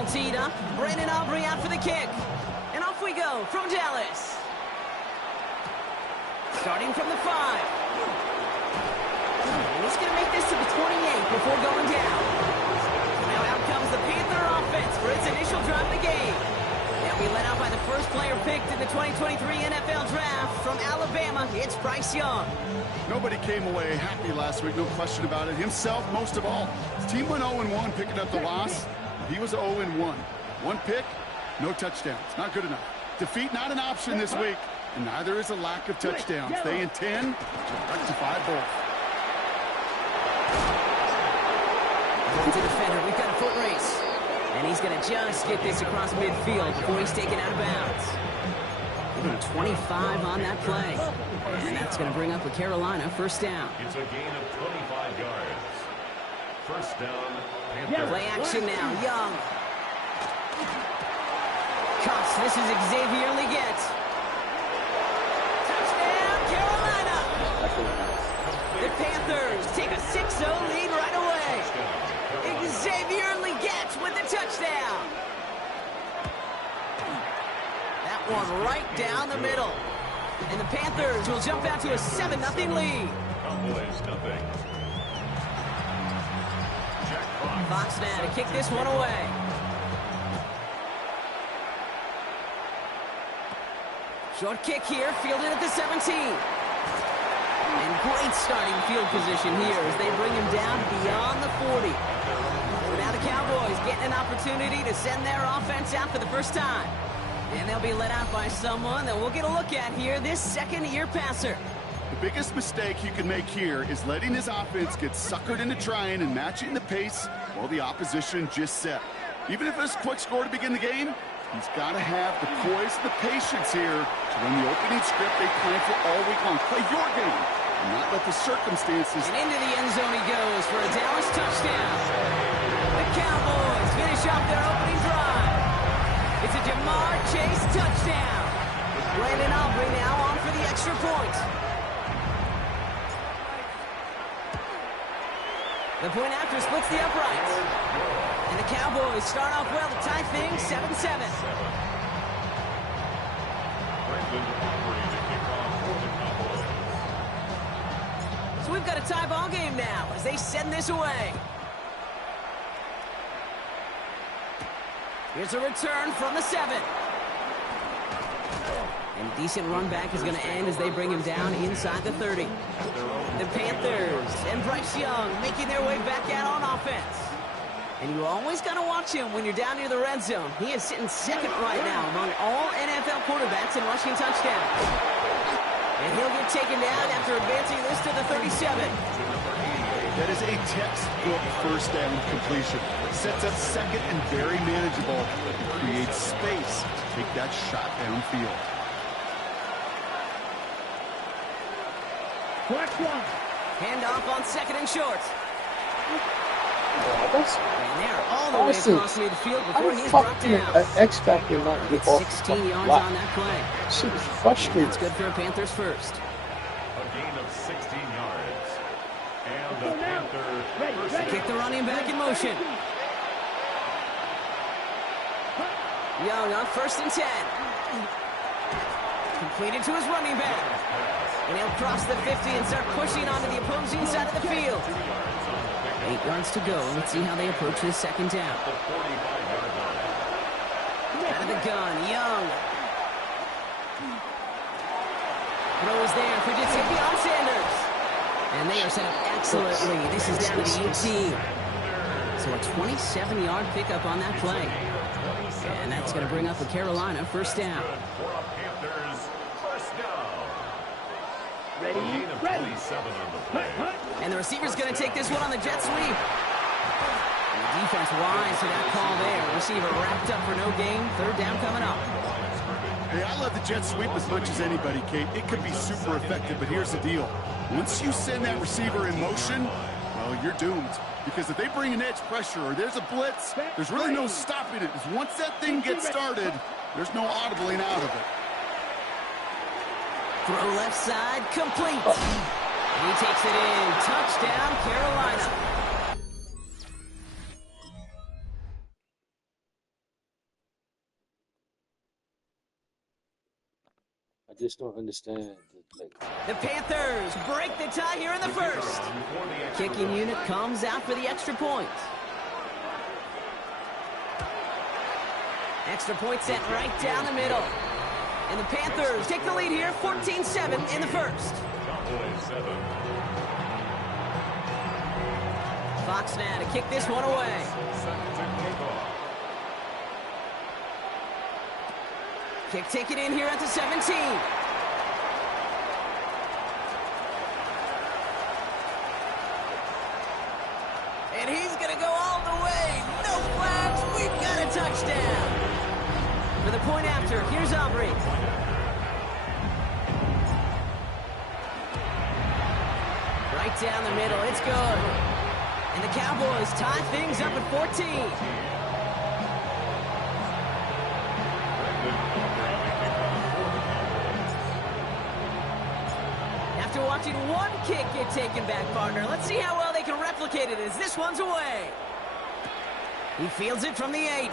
All teed up. Brandon Aubrey out for the kick. And off we go from Dallas. Starting from the 5. And he's going to make this to the 28 before going down. Now out comes the Panther offense for its initial drive of the game. They'll be led out by the first player picked in the 2023 NFL Draft from Alabama. It's Bryce Young. Nobody came away happy last week, no question about it. Himself, most of all. His team went 0-1, picking up the loss. He was 0-1. One pick, no touchdowns. Not good enough. Defeat not an option this week, and neither is a lack of touchdowns. They intend to rectify both. It's a defender. We've got a foot race. And he's going to just get this across midfield before he's taken out of bounds. Give him 25 on that play. And that's going to bring up a Carolina first down. It's a gain of 25 yards. First down. Play action now. Young. Cuffs. This is Xavier Leggett. Touchdown, Carolina. The Panthers take a 6-0 lead right away. Xavier Leggett with the touchdown. That one right down the middle. And the Panthers will jump out to a 7-0 lead. Cowboys nothing. Fox now to kick this one away. Short kick here, fielded at the 17. And great starting field position here as they bring him down beyond the 40. So now the Cowboys getting an opportunity to send their offense out for the first time. And they'll be led out by someone that we'll get a look at here, this second-year passer. The biggest mistake you can make here is letting his offense get suckered into trying and matching the pace while the opposition just set. Even if it's a quick score to begin the game, he's got to have the poise and the patience here to run the opening script they planned for all week long. Play your game and not let the circumstances... And into the end zone he goes for a Dallas touchdown. The Cowboys finish off their opening drive. It's a Jamar Chase touchdown. Brandon Aubrey now on for the extra point. The point after splits the uprights. And the Cowboys start off well to tie things 7-7. So we've got a tie ball game now as they send this away. Here's a return from the 7. And decent run back is going to end as they bring him down inside the 30. The Panthers and Bryce Young making their way back out on offense. And you always got to watch him when you're down near the red zone. He is sitting second right now among all NFL quarterbacks in rushing touchdowns. And he'll get taken down after advancing this to the 37. That is a textbook first down completion. Sets up second and very manageable. Creates space to take that shot downfield. Handoff on second and short. And they're all the way Honestly, across midfield I before didn't he's brought fucking down. expect him not to It's get off 16 the yards block. on that play. Shit was frustrating. It's good for a Panthers first. A gain of 16 yards. And the Panthers They kick the running back in motion. Young on first and 10. Completed to his running back. And he'll cross the 50 and start pushing onto the opposing side of the field. 8 yards to go. Let's see how they approach this second down. Out of the gun, Young. Throws there for just Deion Sanders. And they are set up excellently. This is down to the 18. So a 27-yard pickup on that play. And that's going to bring up a Carolina first down. Ready? And the receiver's going to take this one on the jet sweep. And the defense wise to that call there. Receiver wrapped up for no gain. Third down coming up. Hey, I love the jet sweep as much as anybody, Kate. It can be super effective, but here's the deal. Once you send that receiver in motion, well, you're doomed. Because if they bring an edge pressure or there's a blitz, there's really no stopping it. Because once that thing gets started, there's no audibling out of it. Throw left side, complete. He takes it in. Touchdown, Carolina. just don't understand. Like, The Panthers break the tie here in the first. Kicking unit comes out for the extra point. Extra point sent right down the middle. And the Panthers take the lead here, 14-7 in the first. Fox now to kick this one away. Kick taken in here at the 17. And he's going to go all the way. No flags. We've got a touchdown. For the point after, here's Aubrey. Right down the middle. It's good. And the Cowboys tie things up at 14. After watching one kick get taken back, partner, let's see how well they can replicate it as this one's away. He fields it from the 8.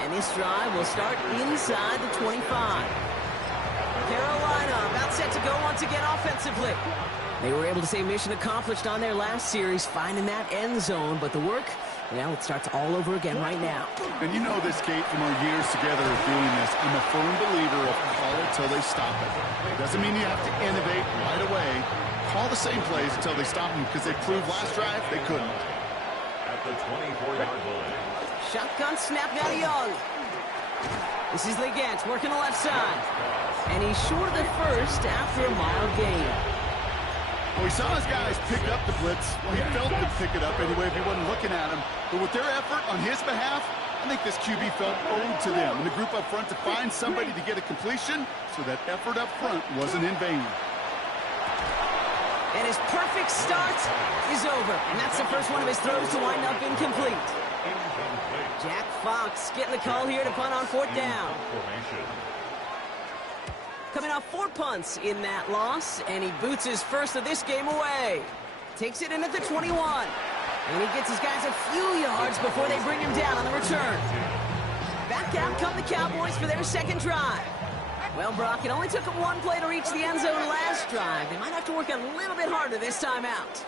And this drive will start inside the 25. Carolina about set to go once again offensively. They were able to say mission accomplished on their last series, finding that end zone, but the work, well, it starts all over again right now. And you know this, Kate, from our years together of doing this, I'm a firm believer of call it till they stop it. It doesn't mean you have to innovate right away. Call the same plays until they stop them, because they proved last drive they couldn't. At the 24-yard line. Shotgun snap now to Young. This is Legant working the left side. And he's short of the first after a mile gain. Well, we saw his guys pick up the blitz. Well, he felt to pick it up anyway if he wasn't looking at him. But with their effort on his behalf, I think this QB felt owed to them and the group up front to find somebody to get a completion so that effort up front wasn't in vain. And his perfect start is over. And that's the first one of his throws to wind up incomplete. Jack Fox getting the call here to punt on 4th down. Coming off 4 punts in that loss, and he boots his first of this game away. Takes it in at the 21. And he gets his guys a few yards before they bring him down on the return. Back out come the Cowboys for their second drive. Well, Brock, it only took them one play to reach the end zone last drive. They might have to work a little bit harder this time out.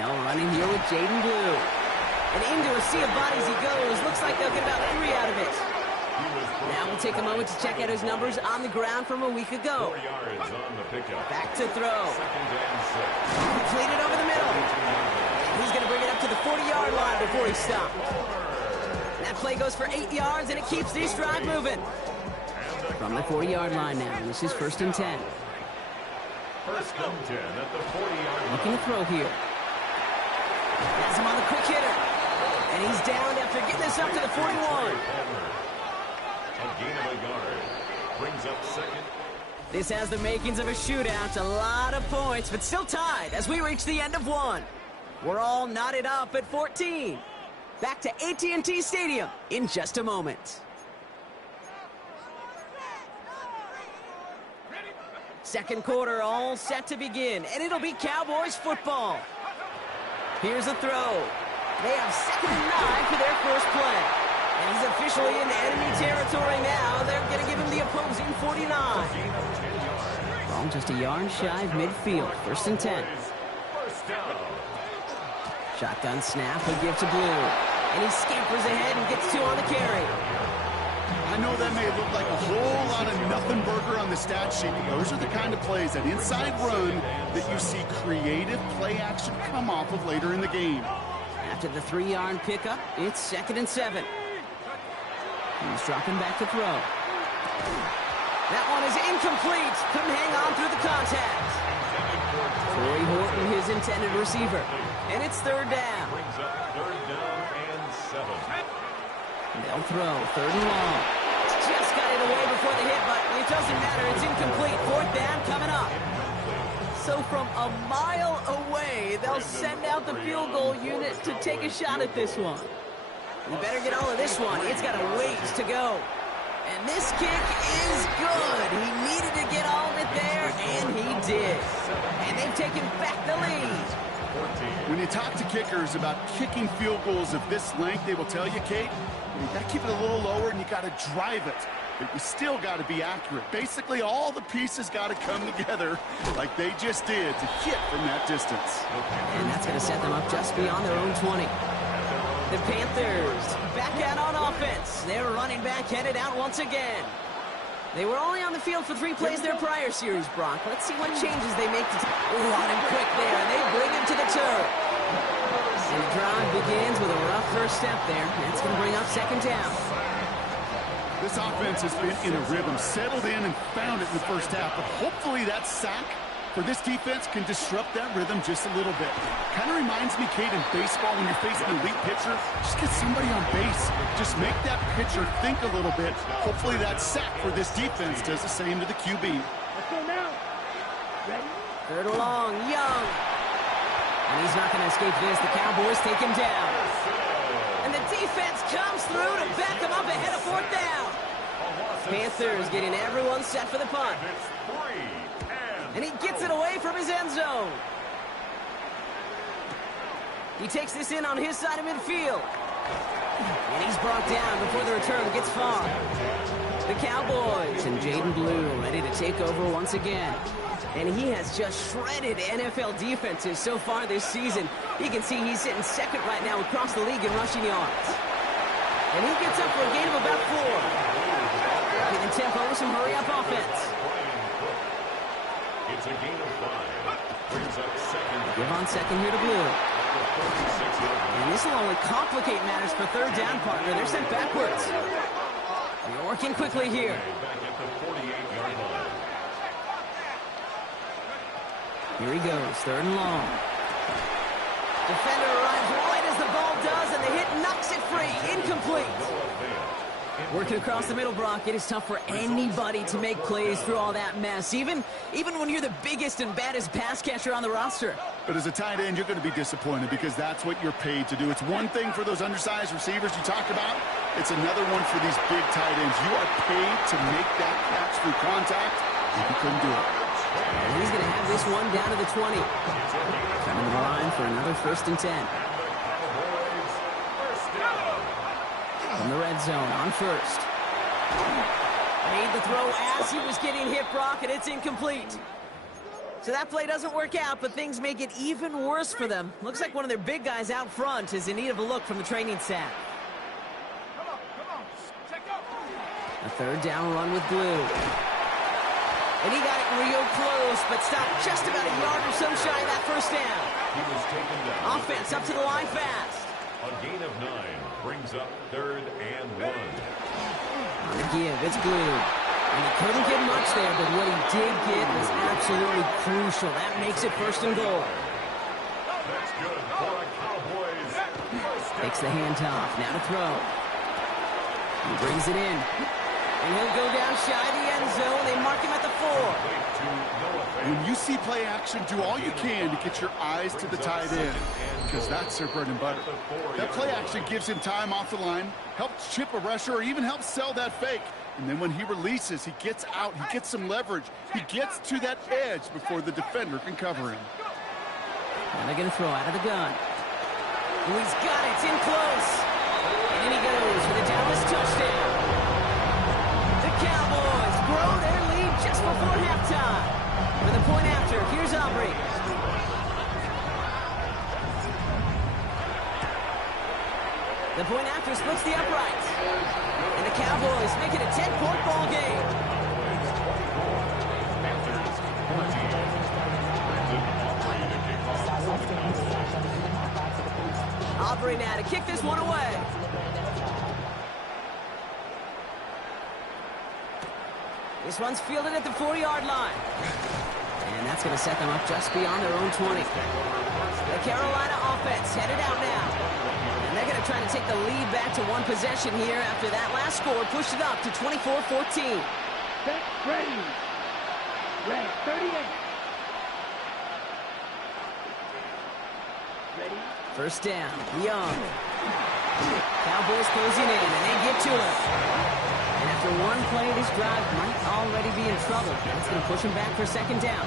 Now running here with Jaden Blue. And into a sea of bodies he goes. Looks like they'll get about 3 out of it. Now we'll take a moment to check out his numbers on the ground from a week ago. 4 yards on the pickup. Back to throw. Second and 6. Completed over the middle. He's going to bring it up to the 40-yard line before he stops. That play goes for 8 yards, and it keeps this drive moving. From the 40-yard line now, this is 1st and 10. First and 10 at the 40-yard line. Looking to throw here. Has him on the quick hitter. And he's down after getting this up to the 41. A gain of a yard. Brings up second. This has the makings of a shootout. A lot of points, but still tied as we reach the end of one. We're all knotted up at 14. Back to AT&T Stadium in just a moment. Second quarter all set to begin, and it'll be Cowboys football. Here's a throw. They have 2nd and 9 for their first play. And he's officially in enemy territory now. They're going to give him the opposing 49. Ball just a yard shy of midfield. 1st and 10. Shotgun snap, a give to Blue. And he scampers ahead and gets 2 on the carry. I know that may look like a whole lot of nothing burger on the stat sheet, but those are the kind of plays, that inside run, that you see creative play action come off of later in the game. After the 3-yard pickup, it's 2nd and 7. He's dropping back to throw. That one is incomplete. Couldn't hang on through the contact. Corey Horton, his intended receiver. And it's 3rd down. Brings up 3rd down and 7. They'll throw 3rd and long. Just got it away before the hit, but it doesn't matter. It's incomplete. 4th down coming up. So from a mile away, they'll send out the field goal unit to take a shot at this one. You better get all of this one. It's got a ways to go. And this kick is good. He needed to get all of it there, and he did. And they've taken back the lead. When you talk to kickers about kicking field goals of this length, they will tell you, Kate, you got to keep it a little lower and you got to drive it. but you still got to be accurate. Basically, all the pieces got to come together like they just did to hit from that distance. And that's going to set them up just beyond their own 20. The Panthers back out on offense. Their running back headed out once again. They were only on the field for 3 plays their prior series, Brock. Let's see what changes they make. On him quick there, and they bring him to the turf. And the drive begins with a rough first step there. That's going to bring up second down. This offense has been in a rhythm, settled in and found it in the first half, but hopefully that sack for this defense can disrupt that rhythm just a little bit. Kind of reminds me, Kate, in baseball when you're facing an elite pitcher, just get somebody on base. Just make that pitcher think a little bit. Hopefully that sack for this defense does the same to the QB. Let's go now. Ready? Third and long, Young. And he's not going to escape this. The Cowboys take him down. And the defense comes through to back him up ahead of fourth down. Panthers getting everyone set for the punt. And he gets it away from his end zone. He takes this in on his side of midfield. And he's brought down before the return gets far. The Cowboys and Jaden Blue ready to take over once again. And he has just shredded NFL defenses so far this season. You can see he's sitting second right now across the league in rushing yards. And he gets up for a gain of about 4. Giving tempo with some hurry-up offense. It's a gain of 5. Brings up second. Give on second here to Blue. And this will only complicate matters for third down, partner. They're sent backwards. They're working quickly here. Back at the 48-yard line. Here he goes, third and long. Defender arrives right as the ball does, and the hit knocks it free. Incomplete. Working across the middle, Brock, it is tough for anybody to make plays through all that mess, even when you're the biggest and baddest pass catcher on the roster. But as a tight end, you're going to be disappointed because that's what you're paid to do. It's one thing for those undersized receivers you talk about. It's another one for these big tight ends. You are paid to make that catch through contact, and you couldn't do it. And he's going to have this one down to the 20. Coming to the line for another 1st and 10. From the red zone on first. Made the throw as he was getting hit, Brock, and it's incomplete. So that play doesn't work out, but things make it even worse for them. Looks like one of their big guys out front is in need of a look from the training staff. A third down run with Blue. And he got it real close, but stopped just about a yard or so shy of that first down. He was taken down. Offense up to the line fast. A gain of 9 brings up 3rd and 1. On the give, it's Blue. And he couldn't get much there, but what he did get was absolutely crucial. That makes it 1st and goal. That's good for a Cowboys. Takes the handoff, now to throw. He brings it in. And he'll go down shy of the end zone. They mark him at the 4. When you see play action, do all you can to get your eyes to the tight end, because that's their bread and butter. That play action gives him time off the line, helps chip a rusher, or even helps sell that fake. And then when he releases, he gets out, he gets some leverage. He gets to that edge before the defender can cover him. Now they're going to throw out of the gun. Oh, he's got it. It's in close. And in he goes for the Dallas touchdown. The Cowboys grow their lead just before halftime. For the point after, here's Aubrey. The point after splits the uprights. And the Cowboys make it a 10-point ball game. Aubrey now to kick this one away. This one's fielded at the 40-yard line. And that's going to set them up just beyond their own 20. The Carolina offense headed out now. And they're going to try to take the lead back to one possession here after that last score pushed it up to 24-14. Set, ready. Red, 38. Ready. First down, Young. Cowboys closing in, and they get to him. And after one play, this drive might already be in trouble. That's going to push him back for 2nd down.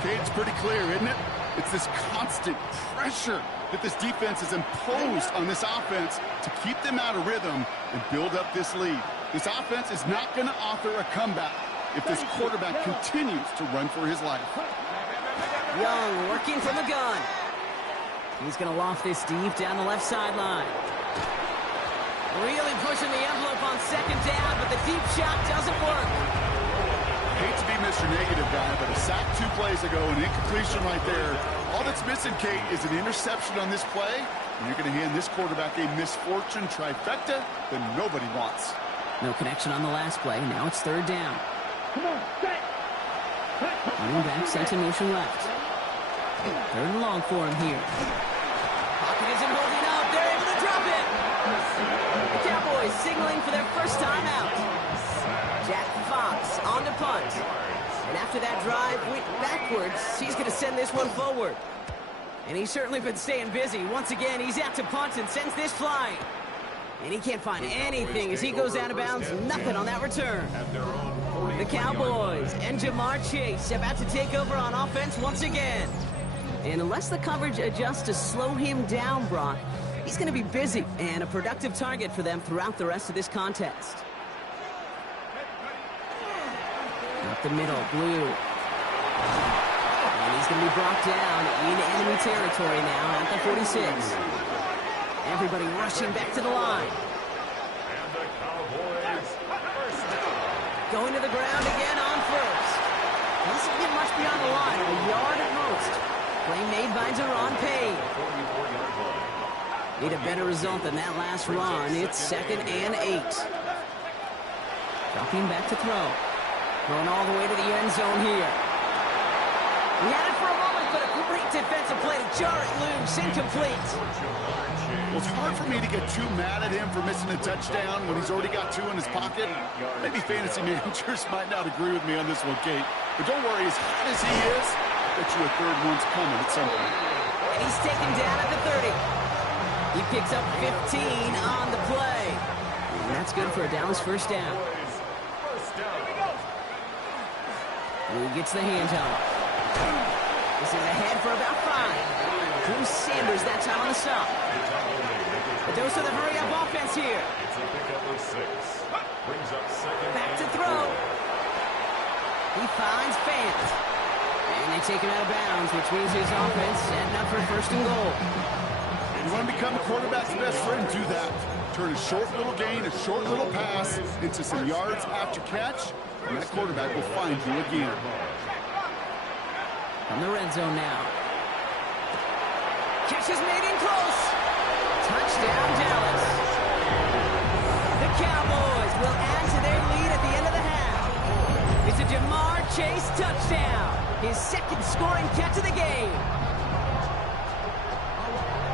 Okay, it's pretty clear, isn't it? It's this constant pressure that this defense has imposed on this offense to keep them out of rhythm and build up this lead. This offense is not going to author a comeback if this quarterback continues to run for his life. Young working from the gun. He's going to loft this deep down the left sideline. Really pushing the envelope on second down, but the deep shot doesn't work. Hate to be Mr. Negative guy, but a sack 2 plays ago, an incompletion right there. All that's missing, Kate, is an interception on this play, and you're going to hand this quarterback a misfortune trifecta that nobody wants. No connection on the last play. Now it's third down. Come on, set. Running back sent in motion left. Third and long for him here. Pocket isn't holding up. They're able to drop it. The Cowboys signaling for their first time out. Jack Fox on to punt. And after that drive went backwards, he's going to send this one forward. And he's certainly been staying busy. Once again, he's out to punt and sends this flying. And he can't find anything as he goes out of bounds. Nothing on that return. The Cowboys and Jamar Chase about to take over on offense once again. And unless the coverage adjusts to slow him down, Brock, he's going to be busy and a productive target for them throughout the rest of this contest. Up the middle, Blue. And he's going to be brought down in enemy territory now at the 46. Everybody rushing back to the line. And the Cowboys first down. Going to the ground again on first. Doesn't get much beyond the line, a yard at most. Play made by Deron Payne. 44-yard line. Need a better result than that last run. It's 2nd and 8. Dropping back to throw. Going all the way to the end zone here. We had it for a moment, but a great defensive play to jar it loose, incomplete. Well, it's hard for me to get too mad at him for missing a touchdown when he's already got 2 in his pocket. Maybe fantasy managers might not agree with me on this one, Kate. But don't worry, as hot as he is, I bet you a third one's coming at some point. And he's taken down at the 30. He picks up 15 on the play. And that's good for a Dallas first down. First down. Blue gets the handoff. This is ahead for about 5. Drew Sanders that time on the stop. A dose of the hurry-up offense here. It's a pickup of 6. Brings up second. Back to and throw. 4. He finds Fant. And they take him out of bounds, which means his offense setting up for first and goal. You want to become a quarterback's best friend, do that. Turn a short little gain, a short little pass into some yards after catch, and that quarterback will find you again. From the red zone now. Catch is made in close. Touchdown, Dallas. The Cowboys will add to their lead at the end of the half. It's a Jamar Chase touchdown. His second scoring catch of the game.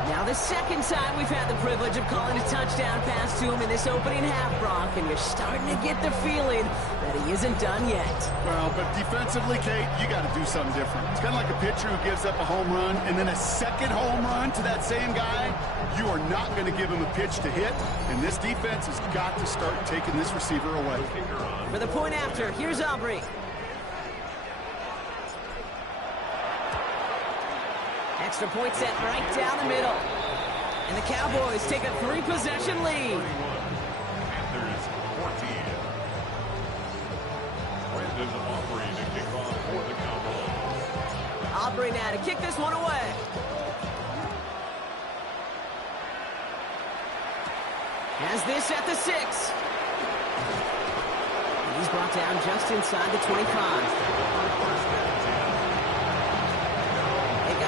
Now the second time we've had the privilege of calling a touchdown pass to him in this opening half, Brock, and you're starting to get the feeling that he isn't done yet. Well, but defensively, Kate, you got to do something different. It's kind of like a pitcher who gives up a home run and then a second home run to that same guy. You are not going to give him a pitch to hit, and this defense has got to start taking this receiver away. For the point after, here's Aubrey. Extra point set right down the middle. And the Cowboys take a 3-possession lead. Panthers 14. Brandon Aubrey to kick off for the Cowboys. Aubrey now to kick this one away. Has this at the 6. And he's brought down just inside the 25.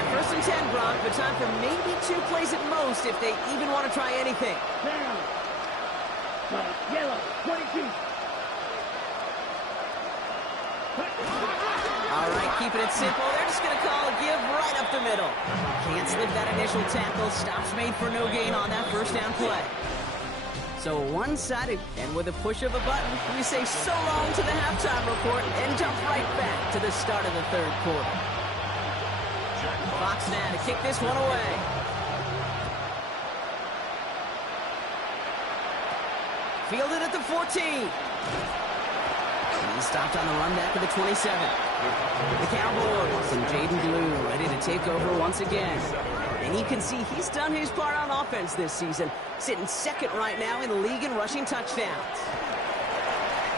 First and 10, Brock, but time for maybe 2 plays at most if they even want to try anything. Down. Yellow, 22. All right, keeping it simple. They're just going to call a give right up the middle. Can't slip that initial tackle. Stops made for no gain on that first down play. So one-sided, and with a push of a button, we say so long to the halftime report and jump right back to the start of the third quarter. Fox now to kick this one away. Fielded at the 14. He's stopped on the run back of the 27. The Cowboys and Jaden Blue ready to take over once again. And you can see he's done his part on offense this season, sitting second right now in the league in rushing touchdowns.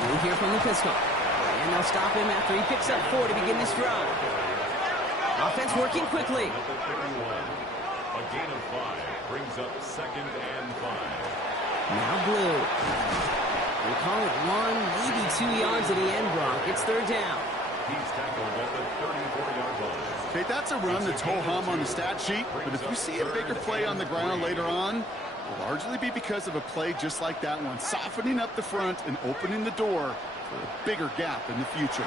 We'll hear from the pistol. And they'll stop him after he picks up 4 to begin this drive. Offense working quickly. At the 31. A gain of 5 brings up 2nd and 5. Now blue. They call it 1, maybe 2 yards at the end, Brock. It's 3rd down. He's tackled at the 34-yard line. Okay, that's a run that's ho-hum on the stat sheet, but if you see a bigger play on the ground later on, it'll largely be because of a play just like that one, softening up the front and opening the door for a bigger gap in the future.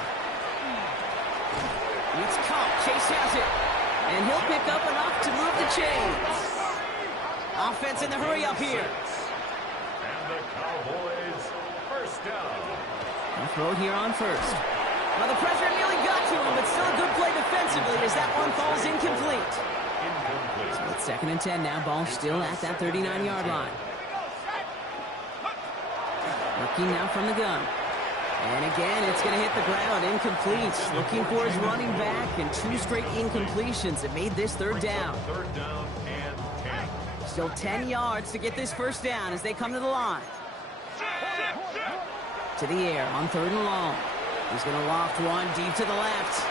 It's caught. Chase has it. And he'll pick up enough to move the chains. Offense in the hurry up here. And the Cowboys, first down. They'll throw it here on first. Well, the pressure nearly got to him, but still a good play defensively as that one falls incomplete. So it's 2nd and 10 now. Ball still at that 39-yard line. Looking now from the gun. And again, it's going to hit the ground. Incomplete. Looking for his running back, and 2 straight incompletions that made this 3rd down. 3rd down and 10. Still 10 yards to get this first down as they come to the line. To the air on 3rd and long. He's going to loft one deep to the left.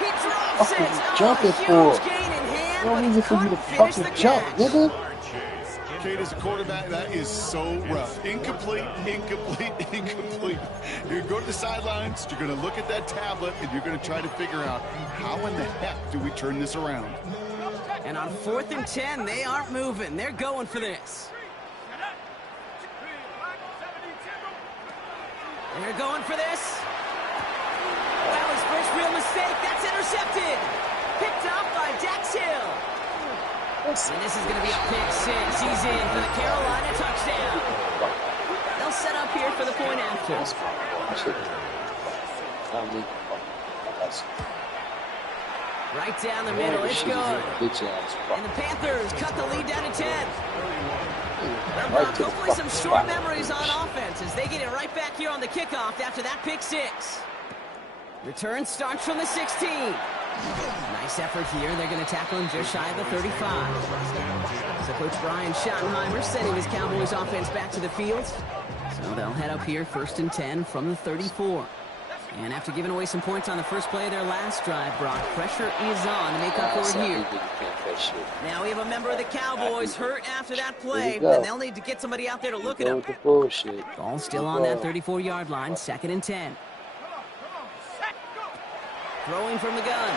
He drops it. Jumping Huge for gain in hand, no but he reason for you to couldn't finish the fucking jump, catch. nigga. Kate, as a quarterback, that is so rough. Incomplete, incomplete, incomplete. You're going to go to the sidelines, you're going to look at that tablet, and you're going to try to figure out how in the heck do we turn this around. And on 4th and 10, they aren't moving. They're going for this. They're going for this. Well, his first real mistake. That's intercepted. Picked up by Dax Hill. And this is going to be a pick 6. He's in for the Carolina touchdown. They'll set up here for the point after. Right down the middle. It's good. And the Panthers cut the lead down to 10. Well, Brock, hopefully some short memories on offense as they get it right back here on the kickoff after that pick 6. Return starts from the 16. Nice effort here. They're going to tackle him just shy of the 35. So Coach Brian Schottenheimer sending his Cowboys offense back to the field. So they'll head up here 1st and 10 from the 34. And after giving away some points on the first play of their last drive, Brock, pressure is on to make up for it here. Now we have a member of the Cowboys hurt after that play, and they'll need to get somebody out there to look at him. Ball still on that 34-yard line, 2nd and 10. Throwing from the gun.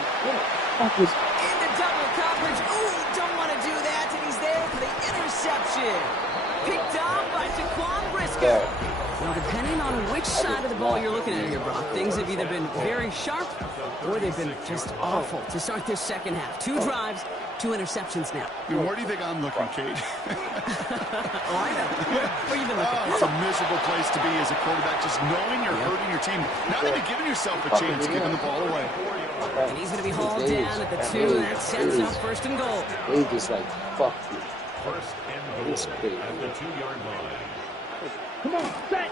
Into double coverage. Ooh, don't want to do that, and he's there for the interception. Picked off by Jaquan Briscoe. Well, depending on which side of the ball you're looking at here, Brock, things have either been very sharp or they've been just awful to start this second half. 2 drives, 2 interceptions now. Where do you think I'm looking, Kate? Oh, I know. Where you been looking? It's a miserable place to be as a quarterback, just knowing you're hurting your team. Not even giving yourself a chance, giving the ball away. And he's going to be hauled down at the 2, and that sets up 1st and goal. They just like, fuck you. 1st and goal at the 2-yard line. Come on, set.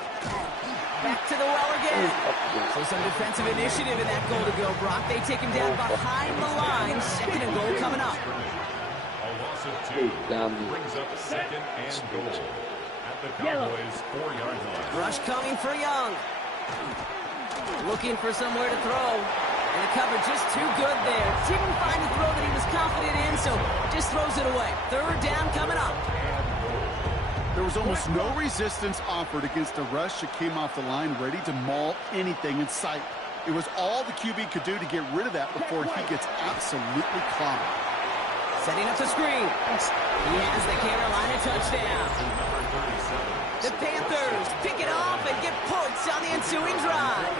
Back to the well again. So some defensive initiative in that goal to go, Brock. They take him down behind the line. 2nd and goal coming up. A loss of 2 brings up 2nd and goal at the Cowboys' 4-yard line. Rush coming for Young. Looking for somewhere to throw. And the cover just too good there. Didn't find the throw that he was confident in, so just throws it away. 3rd down coming up. There was almost no resistance offered against a rush that came off the line ready to maul anything in sight. It was all the QB could do to get rid of that before he gets absolutely clobbered. Setting up the screen. He has the Carolina touchdown. The Panthers pick it off and get points on the ensuing drive.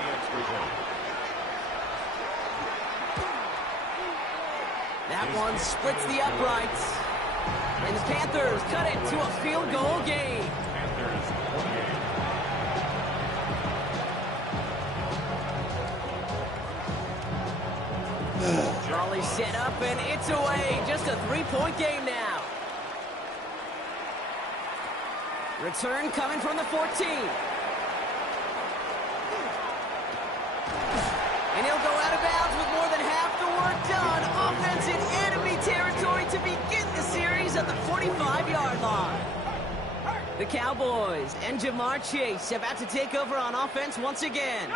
That one splits the uprights. And the Panthers cut it to a field goal game. Charlie set up and it's away. Just a 3-point game now. Return coming from the 14. And he'll go out of bounds with more than half the work done. Offense in enemy territory to begin the series at the 45-yard line. The Cowboys and Jamar Chase about to take over on offense once again.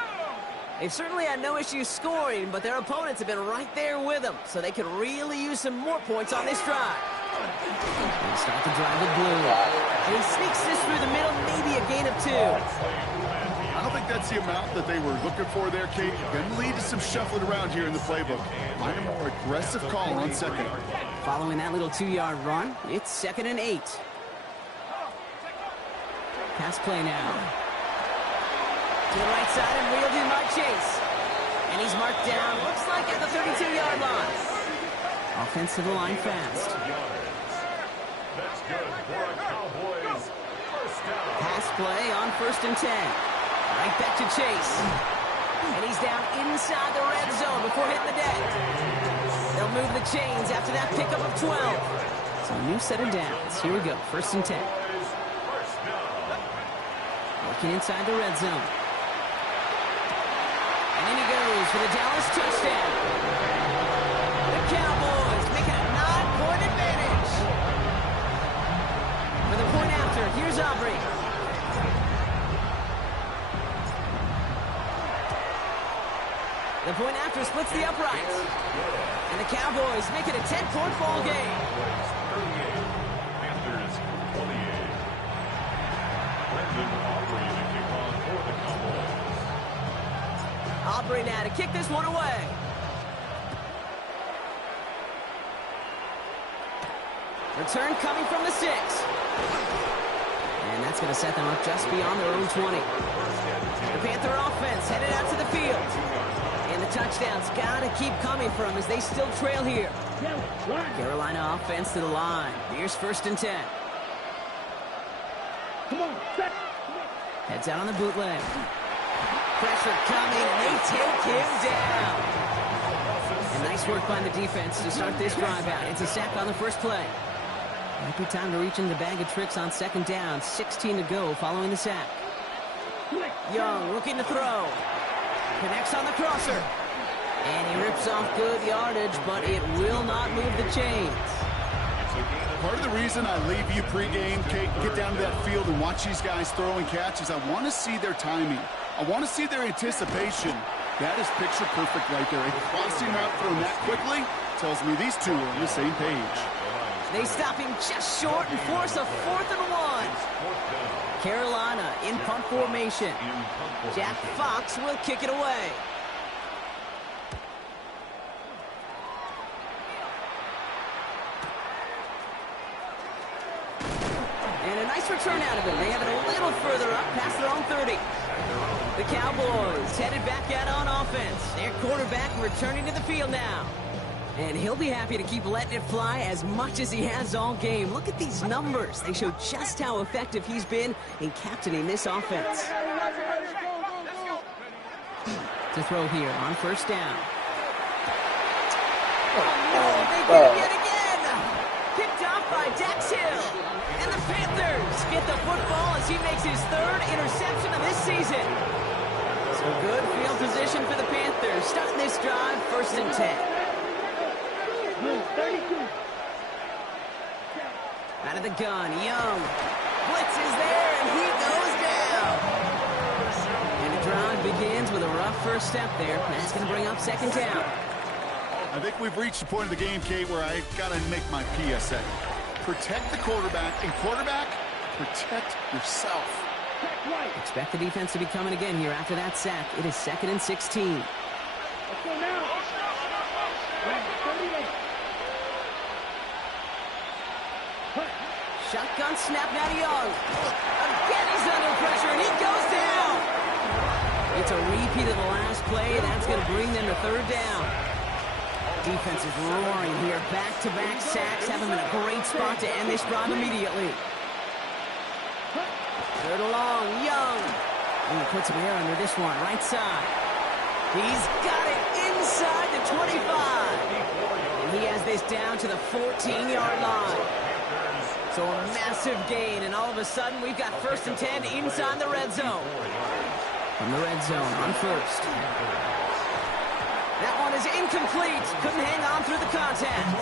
They've certainly had no issues scoring, but their opponents have been right there with them, so they could really use some more points on this drive. They start the drive with blue. And he sneaks this through the middle, maybe a gain of 2. I don't think that's the amount that they were looking for there, Kate. Going to lead to some shuffling around here in the playbook. Find a more aggressive call on second. Following that little 2-yard run, it's 2nd and 8. Pass play now. To the right side and reeled in by Chase. And he's marked down, looks like at the 32-yard line. Offense to the line fast. That's good for a Cowboys first down. Pass play on 1st and 10. Right back to Chase. And he's down inside the red zone before hitting the deck. They'll move the chains after that pickup of 12. So a new set of downs. Here we go, 1st and 10. Working inside the red zone. And in he goes for the Dallas touchdown. The Cowboys making a 9-point advantage. For the point after, here's Aubrey. The point after splits the uprights. And the Cowboys make it a 10-point ball game. Panthers 28. Brendan Aubrey to kick off for the Cowboys. Aubrey now to kick this one away. Return coming from the 6. And that's going to set them up just beyond their own 20. The Panther offense headed out to the field. And the touchdowns got to keep coming from as they still trail here. Carolina offense to the line. Here's 1st and 10. Come on, set. Heads out on the bootleg. Pressure coming, and they take him down. And nice work by the defense to start this drive out. It's a sack on the first play. Might be time to reach in the bag of tricks on 2nd down. 16 to go following the sack. Young looking to throw. Connects on the crosser. And he rips off good yardage, but it will not move the chains. Part of the reason I leave you pregame, Kate, get down to that field and watch these guys throw and catch is I want to see their timing. I want to see their anticipation. That is picture perfect right there. A crossing route thrown that quickly tells me these two are on the same page. They stop him just short and force a 4th and 1. Carolina in punt formation. Jack Fox will kick it away. And a nice return out of it. They have it a little further up past their own 30. The Cowboys headed back out on offense. Their quarterback returning to the field now. And he'll be happy to keep letting it fly as much as he has all game. Look at these numbers. They show just how effective he's been in captaining this offense. To throw here on 1st down. Oh, no, they get it yet again. Picked off by Dax Hill. And the Panthers get the football as he makes his 3rd interception of this season. So good field position for the Panthers. Starting this drive, 1st and 10. Out of the gun, Young. Blitz is there, and he goes down. And the drive begins with a rough first step there. That's going to bring up 2nd down. I think we've reached the point of the game, Kate, where I got to make my PSA. Protect the quarterback, and quarterback, protect yourself. Expect the defense to be coming again here after that sack. It is 2nd and 16. Let's go now. Shotgun snap now to Young. Again, he's under pressure, and he goes down. It's a repeat of the last play. That's going to bring them to 3rd down. Defense is roaring here. Back-to-back sacks have him in a great spot to end this drive immediately. 3rd and long, Young. And he puts some air under this one, right side. He's got it inside the 25. And he has this down to the 14-yard line. So a massive gain, and all of a sudden, we've got 1st and 10 inside the red zone. From the red zone on 1st. That one is incomplete. Couldn't hang on through the contact.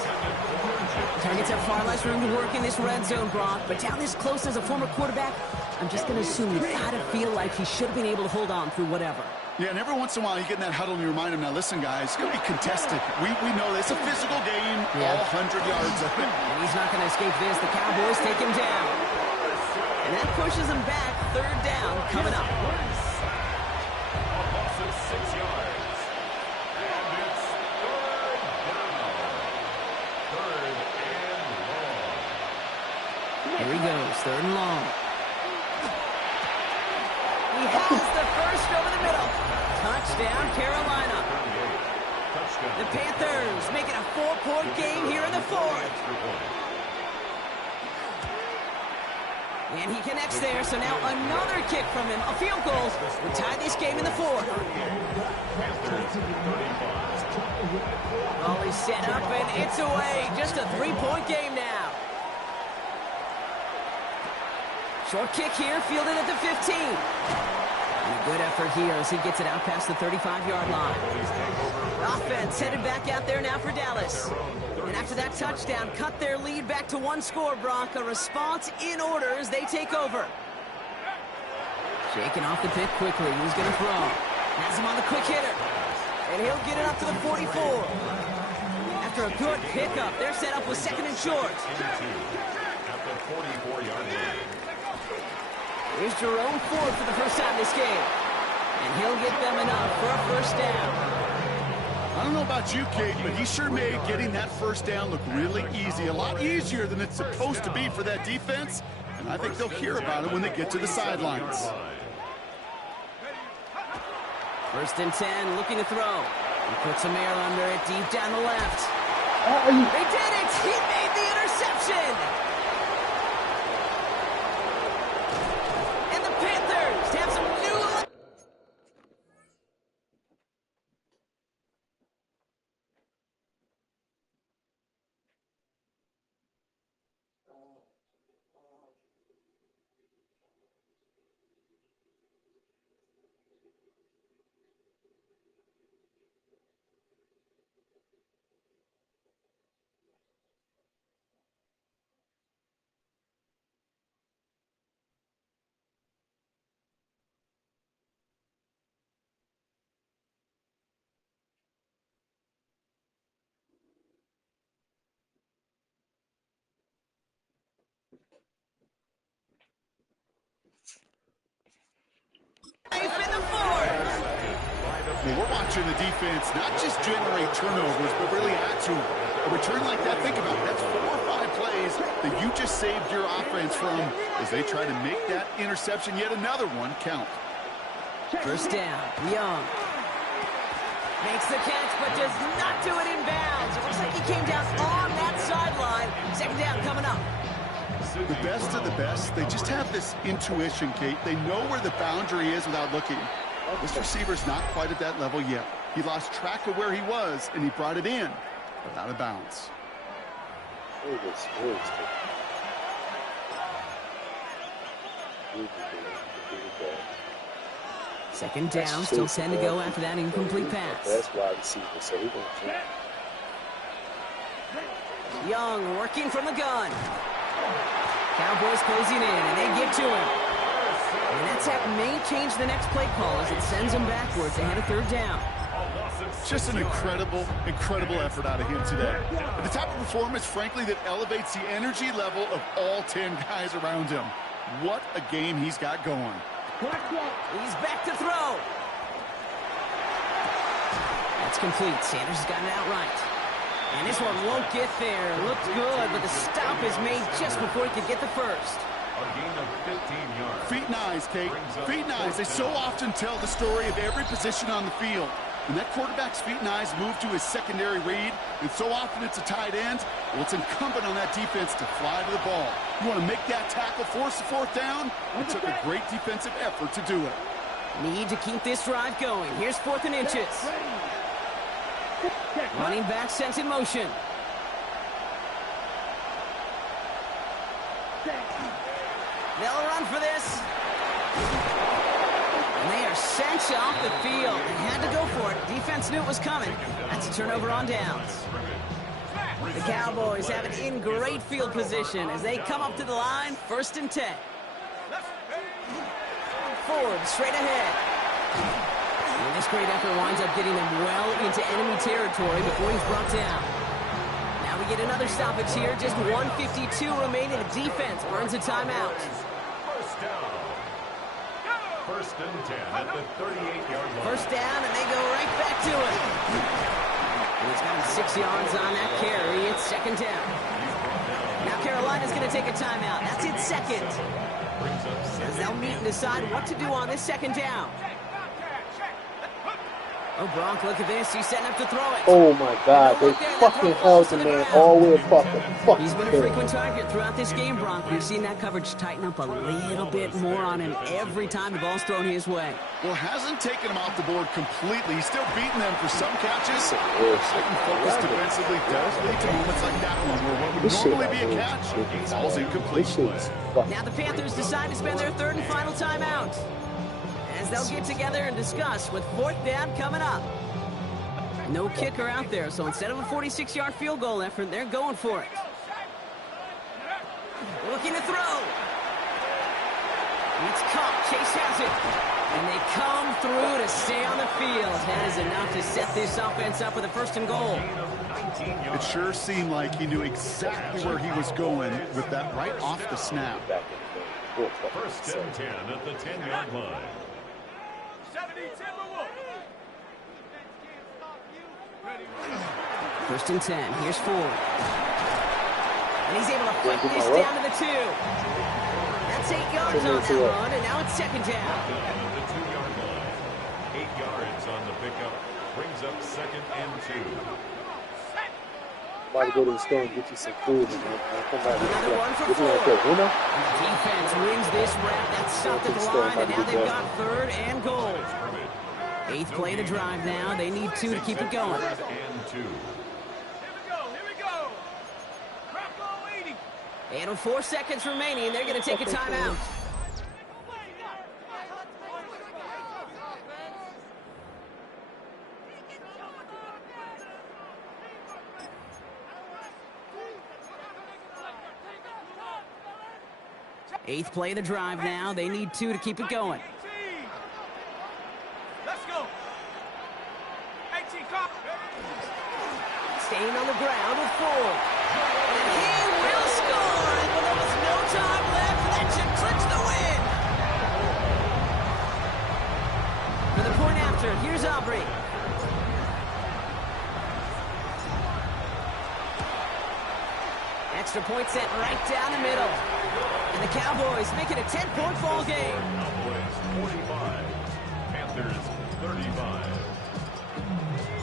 Targets have far less room to work in this red zone, Brock, but down this close as a former quarterback, I'm just going to assume you've got to feel like he should have been able to hold on through whatever. Yeah, and every once in a while you get in that huddle and you remind him, now listen, guys, it's going to be contested. We know it's a physical game, all 100 yards of it. And he's not going to escape this. The Cowboys take him down. And that pushes him back. Third down coming up. A loss of 6 yards. And it's third down. Third and long. Here he goes, third and long. He has the first over the middle. Touchdown, Carolina. Touchdown. The Panthers making a 4-point game here in the fourth. And he connects there, so now another kick from him. A field goal would tie this game in the fourth. Ball is set up, and it's away. Just a 3-point game now. Short kick here, fielded at the 15. And a good effort here as he gets it out past the 35-yard line. Offense headed back out there now for Dallas. And after that touchdown, cut their lead back to 1 score, Brock. A response in order as they take over. Shaking off the pick quickly. He's going to throw. Has him on the quick hitter. And he'll get it up to the 44. After a good pickup, they're set up with second and short. At the 44-yard line. Here's Jerome Ford for the first time this game. And he'll get them enough for a first down. I don't know about you, Kate, but he sure made getting that first down look really easy. A lot easier than it's supposed to be for that defense. And I think they'll hear about it when they get to the sidelines. First and 10, looking to throw. He puts some air under it, deep down the left. They did it! He made the interception! And the Panthers have some new... Well, we're watching the defense not just generate turnovers, but really add to it. A return like that, think about it, that's 4 or 5 plays that you just saved your offense from as they try to make that interception, yet another one, count. First down, Young. Makes the catch, but does not do it in bounds. It looks like he came down on that sideline. Second down coming up. The best of the best, they just have this intuition, Kate. They know where the boundary is without looking. This receiver's not quite at that level yet. He lost track of where he was, and he brought it in, but out of bounds. Second down, still 10 to go after that incomplete pass. That's wide receiver, so he won't jump. Young working from the gun. Cowboys closing in, and they give to him. And that sack may change the next play call as it sends him backwards ahead of third down. Just an incredible effort out of him today. The type of performance, frankly, that elevates the energy level of all 10 guys around him. What a game he's got going. He's back to throw. That's complete. Sanders has gotten it outright. And this one won't get there. Looked good, but the stop is made just before he could get the first. A gain of 15 yards. Feet and eyes, Kate. Feet and eyes. They so often tell the story of every position on the field. When that quarterback's feet and eyes move to his secondary read, and so often it's a tight end, well, it's incumbent on that defense to fly to the ball. You want to make that tackle, force the fourth down? It took a great defensive effort to do it. Need to keep this drive going. Here's 4th and inches. Running back sent in motion. They'll run for this. And they are sent off the field. They had to go for it. Defense knew it was coming. That's a turnover on downs. The Cowboys have it in great field position as they come up to the line, 1st and 10. Ford straight ahead. And this great effort winds up getting them well into enemy territory before he's brought down. Now we get another stoppage here. Just 1:52 remaining. The defense burns a timeout. First down. 1st and 10 at the 38-yard line. First down, and they go right back to it. And he's got 6 yards on that carry. It's 2nd down. Now Carolina's going to take a timeout. That's its 2nd. As they'll meet and decide what to do on this 2nd down. Oh, Gronk, look at this. He's setting up to throw it. Oh, my God. They fucking held the man all the way across the fucking He's been a frequent target throughout this game, Gronk. We've seen that coverage tighten up a little bit more on him every time the ball's thrown his way. Well, hasn't taken him off the board completely. He's still beating them for some catches. Taking focus defensively does lead to moments like that one where what would normally be a catch falls incomplete. Now the Panthers decide to spend their 3rd and final timeout, as they'll get together and discuss with 4th down coming up. No kicker out there, so instead of a 46-yard field goal effort, they're going for it. Looking to throw. It's caught. Chase has it. And they come through to stay on the field. That is enough to set this offense up with a 1st and goal. It sure seemed like he knew exactly where he was going with that right off the snap. 1st and 10 at the 10-yard line. 1st and 10. Here's Ford. And he's able to put this down to the 2. That's 8 yards on that run, and now it's 2nd down. The 2-yard line. 8 yards on the pickup. Brings up 2nd and 2. About to go to the store and get you some food, and then come back with Another one for Ford. Defense wins this rep. That's stopped at the line, and now they've got 3rd and goal. 8th play of the drive now. They need 2 to keep it going. 3rd and 2. 4 seconds remaining. They're going to take a timeout. Eighth play of the drive now. They need 2 to keep it going. Let's go. 18 cop. Staying on the ground with Ford. And he will score. And there was no time left. That should clinch the win. For the point after, here's Aubrey. Extra point set right down the middle. And the Cowboys make it a 10-point ball game. Cowboys 45, Panthers 35.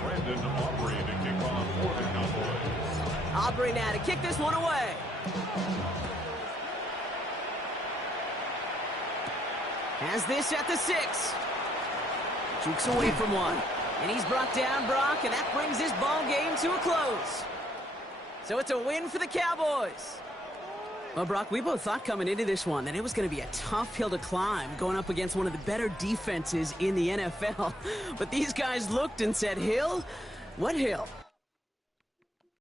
Brandon Aubrey to kick off for the Cowboys. Aubrey now to kick this one away. Has this at the 6. Jukes away from one. And he's brought down, Brock, and that brings this ball game to a close. So it's a win for the Cowboys. Well, Brock, we both thought coming into this one that it was going to be a tough hill to climb going up against one of the better defenses in the NFL. But these guys looked and said, Hill? What hill?